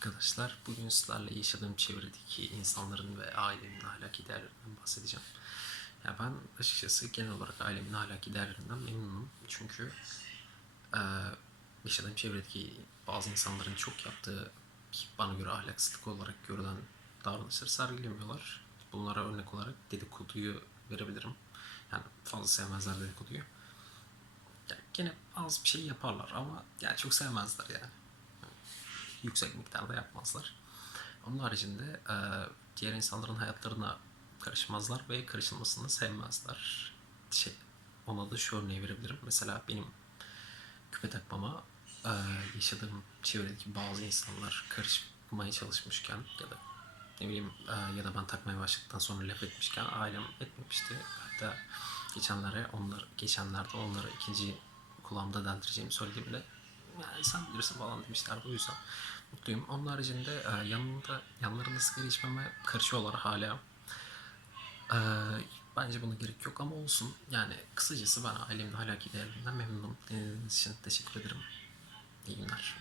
arkadaşlar. Bugün sizlerle yaşadığım çevredeki insanların ve ailemin ahlaki değerlerinden bahsedeceğim. Ya ben açıkçası genel olarak ailemin ahlaki değerlerinden memnunum. Çünkü eee, yaşadığım çevredeki bazı insanların çok yaptığı bana göre ahlaksızlık olarak görülen davranışları sergilemiyorlar. Bunlara örnek olarak dedikoduyu verebilirim. Yani fazla sevmezler dedikoduyu. Yani gene az bir şey yaparlar ama yani çok sevmezler yani yüksek miktarda yapmazlar. Onun haricinde e, diğer insanların hayatlarına karışmazlar ve karışılmasını sevmezler. Şey, ona da şu örneği verebilirim. Mesela benim küpe takmama e, yaşadığım çevredeki bazı insanlar karışmaya çalışmışken ya da ne bileyim e, ya da ben takmaya başladıktan sonra laf etmişken ailem etmemişti. Hatta geçenlere onlar geçenlerde onlara ikinci kulağımda deldireceğimi söylediğimde yani sen bilirsin falan demişlerdi o yüzden mutluyum. Onun haricinde e, yanında yanlarında sigara içmeme karışıyorlar hala. E, bence buna gerek yok ama olsun. Yani kısacası ben ailemin ahlaki değerlerinden memnunum. Dinlediğiniz için teşekkür ederim. İyi günler.